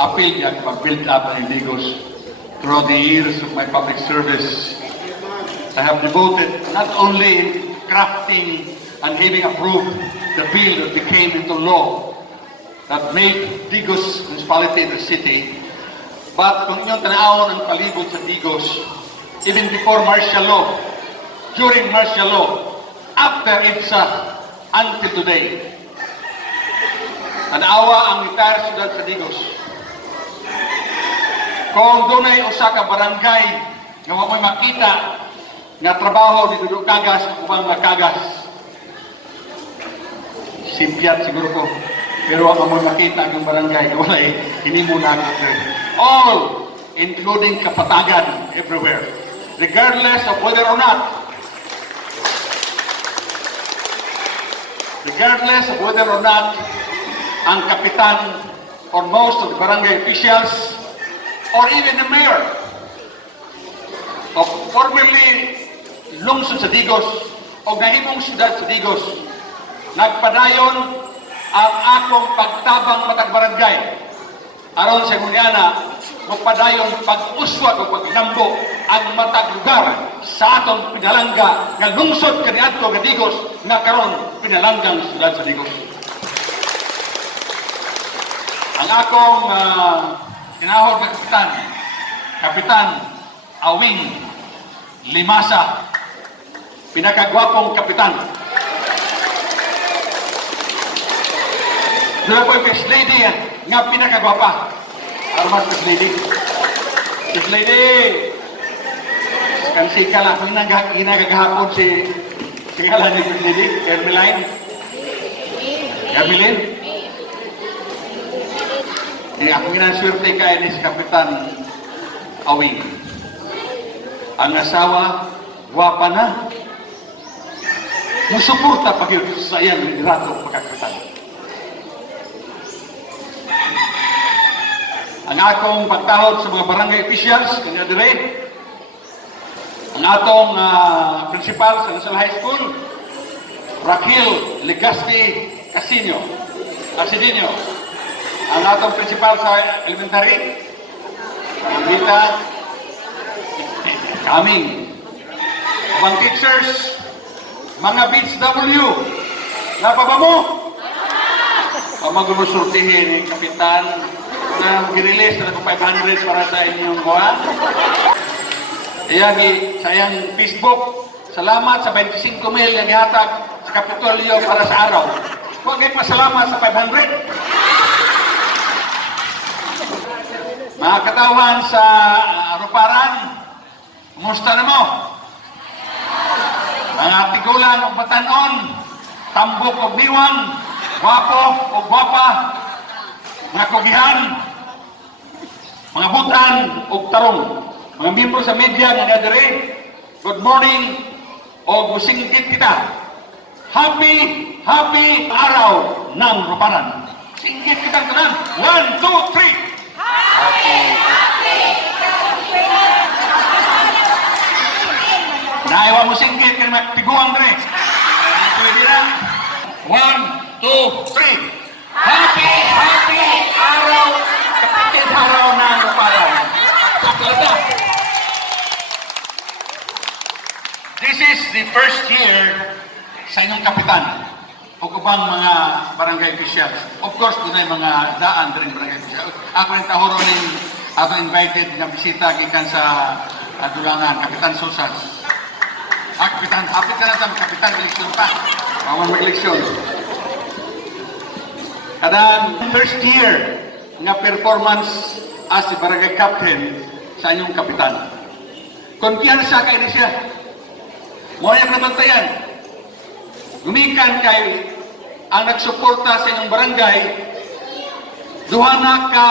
appeal niya pag-build up ng Digos throughout the years of my public service. I have devoted not only in crafting and having approved the bill that became into law that made Digos municipality the city, but kung inyong tanawon ang palibot sa Digos, even before martial law, during martial law, after EDSA, until today, tanawa ang entire syudad sa Digos. Kung dunay usa ka barangay nga wa mo'y makita nga trabaho dito do kagas ubang nga kagas, simpyat siguro ko, pero wa mo'y makita ang barangay wala hinimo na all, including kapatagan everywhere, regardless of whether or not ang kapitan or most of the barangay officials or even the mayor of formerly lungsod sa Digos o nahimong siyudad sa Digos nagpadayon ang akong pagtabang matag barangay aron sa Muniana magpadayon pag-uswag o pagnambo ang matag lugar sa atong pinalangga nga lungsod kaniadto nga Digos nga karon pinalanggang siyudad sa Digos. Ang akong tinawag na Kapitan Awing Limasa, pinakagwapong kapitan. Doon po yung First Lady nga pinakagwapa. Armas First Lady. First Lady! Kansi ka lang, kung ginagagahapon si ngalan ni First Lady, Carmeline. Carmeline? Ako ginaswerte kaya ni si Kapitan Awing. Ang asawa, gwapa na. Musuporta pag yun sa iyang liderato pagkakitan. Ang akong pagtahod sa mga barangay officials, kanya dire, ang atong principal sa National High School, Raquel Legazpi Casinio, ang atong principal sa elementary, Rita Kaming, mga teachers, mga Beats W, napaba mo? Magumusurtihin ni Kapitan na mag-release na ng 500 para sa inyong buwan. Sa iyang Facebook, salamat sa 25 mil na nihatag sa Kapitolyo para sa araw. Huwag kayo pasalamat sa 500. Mga katawan sa Ruparan, kumusta na mo? Mga tigulan o batanon, tambok o biwan, gwapo o gwapa, mga kugihan, mga butan o tarong, mga miyembro sa media nga nadire, good morning o gusinggit kita. Happy araw ng Ruparan. Singgit kitang tanan. 1, 2, 3. Naiwa mo singgit kaya magtiguang rin. Pwede na. 1, 2, 3. Happy araw, kapatid araw ng Ruparan. This is the first year sa inyong kapitan o kubang mga barangay officials. Of course, doon ay mga daan rin barangay officials. Ako rin tahoro rin, ako invited na bisita gikan sa Dulangan, Kapitan Susas. Kapitan, hapit ka na sa Kapitan, eleksyon pa. Bawang mag-eleksyon. Kadang first year nga performance as a barangay captain sa inyong kapitan. Kumpiyansa kayo na siya. Mo'y namantayan. Gumikan kay ang nagsuporta sa inyong barangay, duha na ka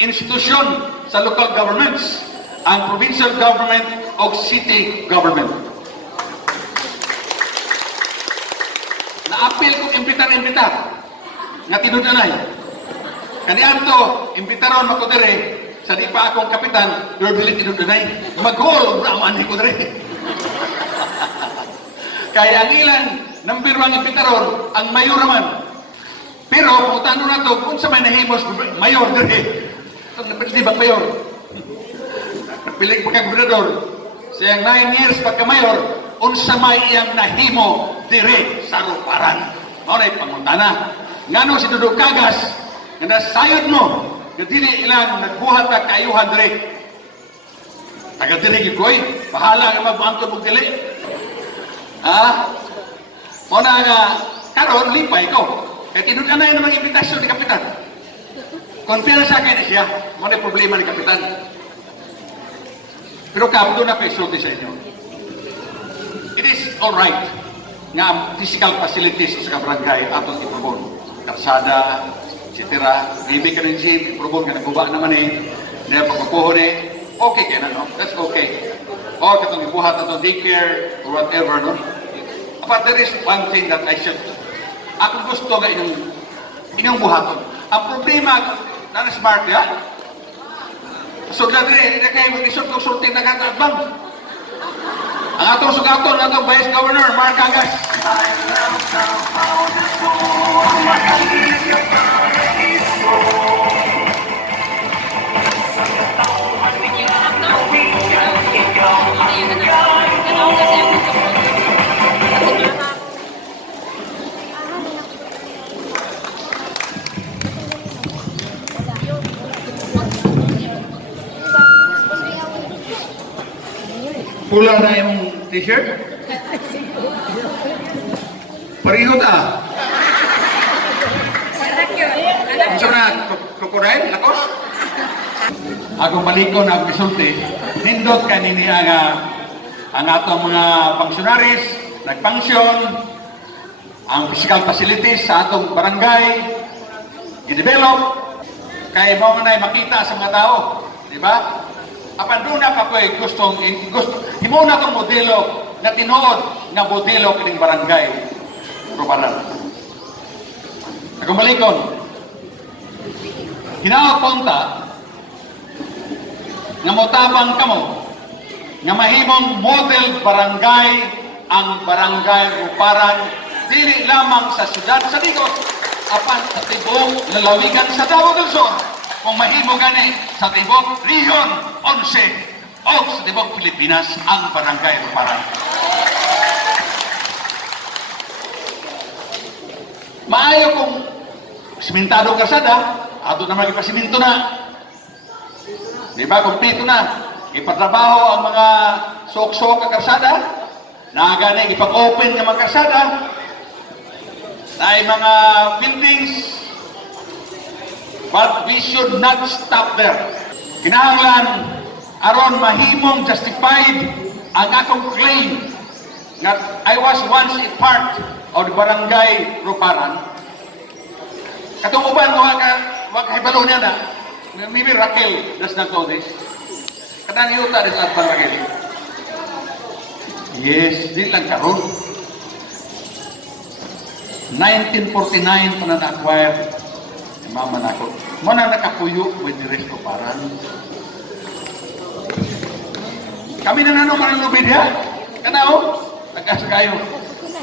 institusyon sa local governments, ang provincial government o city government. Na-appeal kong imbitar nga tinunanay. Kaniadto, imbitaron ako dire, sa di pa akong kapitan, pero dili tinunanay. Mag-goal, naman ko dire. Kaya ang ilang number 1 impitaron, ang mayor naman. Pero kung tanong na ito, kung sa may nahimos mayor dire, Itong napili ba mayor? Napilig pagka-gobernador. Siyang 9 years pagka-mayor, unsa may iyang nahimo dire sa Ruparan. Mao na pangutana. Ngano si Dudong Kagas, nga nasayod mo, nga dili ilang nagbuhat na kaayuhan dire. Taga dire gyud koy, bahala ka magbuangkon og dili. Mao na nga karon lipay ko. Kaya tinud-an na yung mga imbitasyon ni Kapitan. Confidence sa akin siya, mao na problema ni Kapitan. Pero kabdo na pesulti sa inyo. It is alright nga physical facilities sa barangay atong ipabon. Karsada, etc. Ibig ka ng gym, ipabon nga nagbuba naman na pagkukuhon okay kaya na, no? That's okay. O katong ibuhat atong daycare or whatever, no? But there is one thing that I should, ako gusto nga inyong buhaton. Ang problema, na smart ya, so gladri, hindi kayo mag-isot kung sultin na katabang. Ang atong sugaton, atong Vice Governor, Mark Agas. Pula na yung t-shirt? Pareho ta. Gusto na crocodile, lakos? Ako malikon ang bisulti, nindot kaniniya nga ang atong mga pangsionaris, nagpangsyon, ang physical facilities sa atong barangay, i-develop, kaya mo na makita sa mga tao, di ba? Apan doon na kapoy gusto himo na itong modelo na tinuod na modelo kining barangay Ruparan. Ako malikon, hinaot punta nga motabang kamo nga mahimong model barangay ang barangay Ruparan dili lamang sa siyudad sa Digos apan sa tibuok lalawigan sa Davao del Sur. Kung mahimo gani sa tibok Region 11 o sa tibok Pilipinas ang barangay Ruparan. Maayo kung simentado kasada, ato na magipasiminto na. Di ba? Kompleto na. Ipatrabaho ang mga sok-sok ka kasada, na gani ipag-open ng mga kasada, na mga buildings. But we should not stop there. Kinahanglan aron mahimong justified ang akong claim that I was once a part of the barangay Ruparan. Katong uban wag hibalo niya na. Maybe Raquel does not know this. Katang yuta rin sa barangay. Yes, di lang karon. 1949 pa na na-acquire mama na ako. Muna nakapuyo with the rest of Ruparan. Kami na nanong karang lubid ha. Kanao, nag-asa kayo.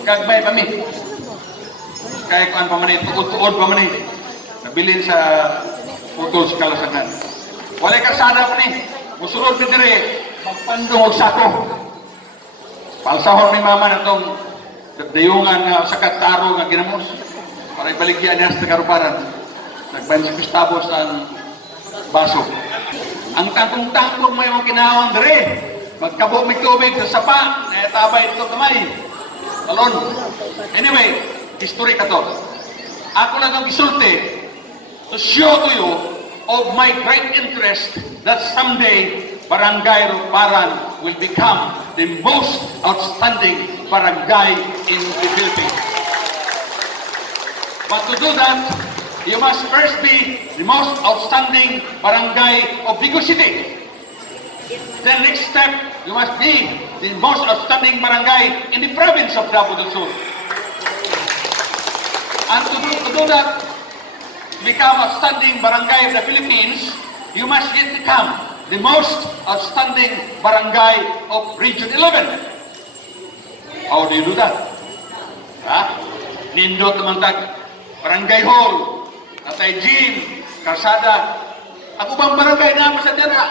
Kagbay kami. Kaya kuan pa man tuod-tuod pa man nabilin sa putol sa kalasanan. Walay kasada pa ni. Musulod ni dire, magpandong og sako. Palsahon ni mama na itong dayungan sa kataro nga ginamos. Para ibaligyan niya sa Ruparan. Nagbansi tabos ang baso. Ang tangkong-tangkong may mga kinawang dire. Magkabo may tubig sa sapa, nayatabay ito kamay. Talon. Anyway, history ka to. Ako lang ang isulti to show to you of my great interest that someday Barangay Ruparan will become the most outstanding barangay in the Philippines. But to do that, you must first be the most outstanding barangay of Digos City. The next step, you must be the most outstanding barangay in the province of Davao del Sur. And to do that, to become outstanding barangay of the Philippines, you must yet become the most outstanding barangay of Region 11. How do you do that? Nindot naman tag barangay hall, atay gym, kalsada, Ang ubang barangay naman sa dira.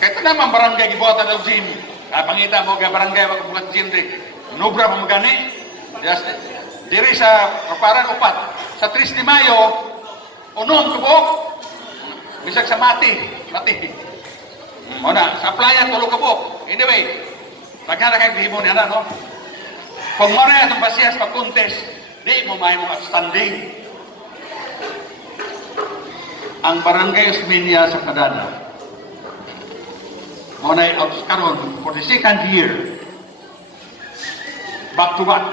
Kahit naman barangay gibuhatan ng gym. Pangita mo ka barangay magbuhat gym rin. Nubra pa magani. Just, diri sa kaparan upat. Sa 3 de Mayo, unon kabok. Bisag sa mati. Muna, sa playa, tulog kabok. Anyway, pagkana kayo himo niya na, no? Kung maray atong basiyas pag-contest, di mo may mga outstanding. Ang barangay Osmeña sa Kadada, muna karon for the 2nd year, back to back.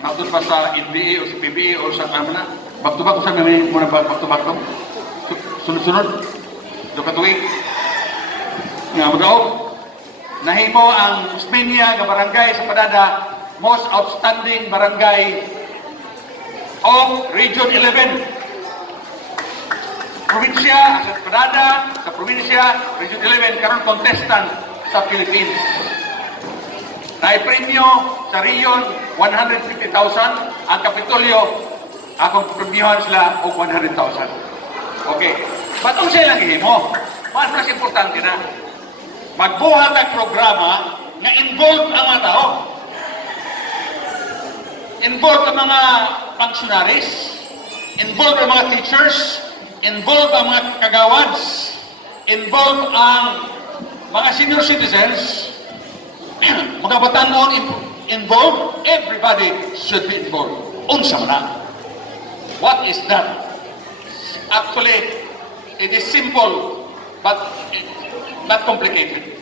Natos pa sa NBA o sa PBA o sa kamala, back to back o sa may muna back to back to. Sunod-sunod, dukatuig. Nga mo daw, nahimo ang Osmeña nga barangay sa Kadada, most outstanding barangay of Region 11. Probinsya, sa Kadada, sa probinsya, Region 11, karon contestant sa Philippines. Nai-premyo sa Rion, 150,000. Ang Kapitolyo, akong premiuhan sila o 100,000. Okay. Batong sila lang ihimo. Mas importante na. Magbuhat ang programa na involved ang mga tao. Involved ang mga functionaries, involved ang mga teachers, involved ang mga kagawads, involved ang mga senior citizens, mga batanon involved, everybody should be involved. Unsa man. What is that? Actually, it is simple, but not complicated.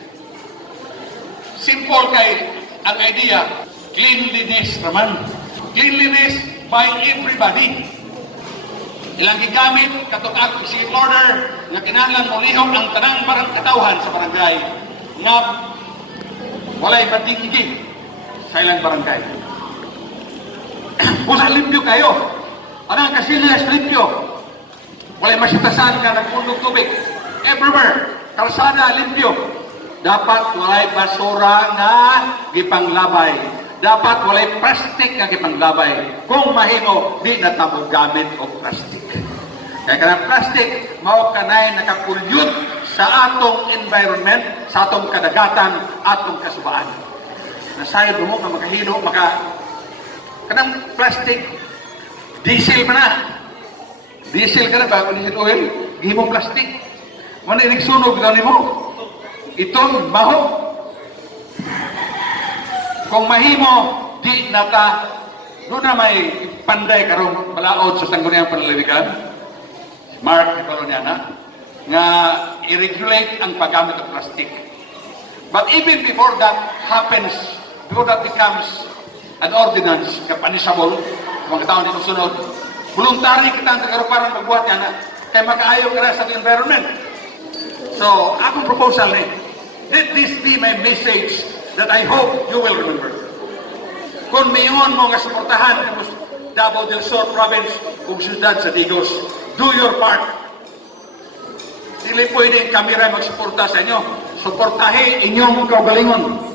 Simple kay ang idea, cleanliness naman. Cleanliness by everybody. Ilang gigamit katong act si order nga kinahanglan molihok ang tanang barang katawhan sa barangay nga walay matinggi sa ilang barangay. Busa limpyo kayo. Anang kasilyas limpyo. Walay masitasan ka nagpundong tubig. Everywhere. Kalsada limpyo. Dapat walay basura nga gipanglabay. Dapat walay plastic nga gipanglabay. Kung mahimo, di na tamo gamit o plastic. Kaya kanang plastic, mao kanay nakakulyot sa atong environment, sa atong kadagatan, atong kasubaan. Nasayo mo ka makahino, kanang plastic, diesel man na. Diesel ka na ba? Kung diesel oil, gihimo plastic. Muna inigsunog na mo. Itong maho. Kung mahimo, di nata, doon na may panday karong malaod sa sangguniang panlaligan. Mark Nicoloniana, nga i-regulate ang paggamit ng plastic. But even before that happens, before that becomes an ordinance na punishable, mga taon dito sunod, voluntary kita ang tagaruparan magbuhat yan kaya makaayaw ka na sa environment. So, akong proposal ni, let this be my message that I hope you will remember. Kung mayroon mo nga suportahan ng Davao del Sur Province kung siyudad sa Digos, do your part. Dili pwedeng kamera magsuporta sa inyo. Suportahe inyong kaugalingon.